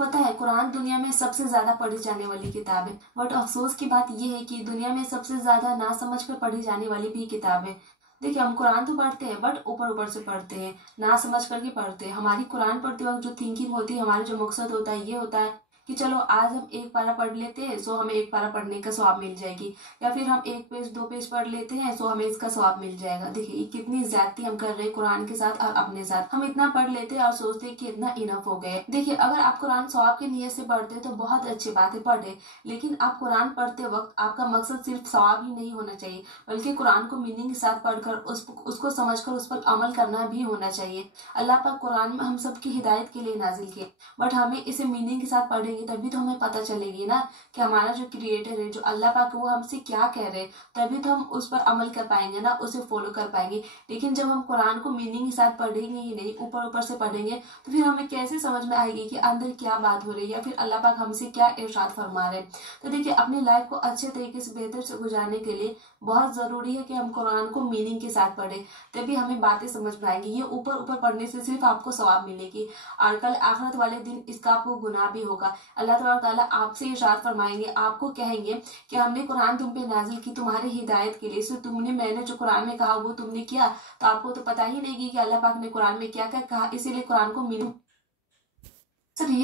पता है कुरान दुनिया में सबसे ज्यादा पढ़ी जाने वाली किताब है, बट अफसोस की बात यह है कि दुनिया में सबसे ज्यादा ना समझ कर पढ़ी जाने वाली भी किताब है। देखिए हम कुरान तो पढ़ते हैं बट ऊपर ऊपर से पढ़ते हैं, ना समझ करके पढ़ते हैं। हमारी कुरान पढ़ते वक्त जो थिंकिंग होती है, हमारा जो मकसद होता है, ये होता है कि चलो आज हम एक पारा पढ़ लेते हैं सो हमें एक पारा पढ़ने का सवाब मिल जाएगी, या फिर हम एक पेज दो पेज पढ़ लेते हैं सो हमें इसका सवाब मिल जाएगा। देखिए ये कितनी ज्यादती हम कर रहे हैं कुरान के साथ और अपने साथ। हम इतना पढ़ लेते हैं और सोचते हैं कि इतना इनफ हो गए। देखिए अगर आप कुरान सवाब की नीयत से पढ़ते हैं तो बहुत अच्छी बात है, पढ़े, लेकिन आप कुरान पढ़ते वक्त आपका मकसद सिर्फ सवाब ही नहीं होना चाहिए, बल्कि कुरान को मीनिंग के साथ पढ़कर उसको समझकर उस पर अमल करना भी होना चाहिए। अल्लाह पाक कुरान में हम सबकी हिदायत के लिए नाजिल किए, बट हमें इसे मीनिंग के साथ पढ़ेंगे तभी तो हमें पता चलेगी ना कि हमारा जो क्रिएटर है, जो अल्लाह पाक, वो हमसे क्या कह रहे हैं। तभी तो हम उस पर अमल कर पाएंगे ना, उसे फॉलो कर पाएंगे। लेकिन जब हम कुरान को मीनिंग के साथ पढ़ेंगे ही नहीं, ऊपर ऊपर से पढ़ेंगे, तो फिर हमें कैसे समझ में आएगी कि अंदर क्या बात हो रही है या फिर अल्लाह पाक हमसे क्या इरशाद फरमा रहे हैं। तो देखिए अपनी लाइफ को अच्छे तरीके से बेहतर से गुजारने के लिए बहुत जरूरी है कि हम कुरान को मीनिंग के साथ पढ़े, तभी हमें बातें समझ में आएंगी। ये ऊपर ऊपर पढ़ने से सिर्फ आपको सवाब मिलेगी और कल आखिरत वाले दिन इसका आपको गुनाह भी होगा। अल्लाह तबारक ताला आपसे इरशाद फरमाएंगे, आपको कहेंगे कि हमने कुरान तुम पे नाजिल की तुम्हारी हिदायत के लिए, सो तुमने, मैंने जो कुरान में कहा वो तुमने किया, तो आपको तो पता ही नहीं कि अल्लाह पाक ने कुरान में क्या क्या कहा, इसीलिए कुरान को मीनिंग। सर ये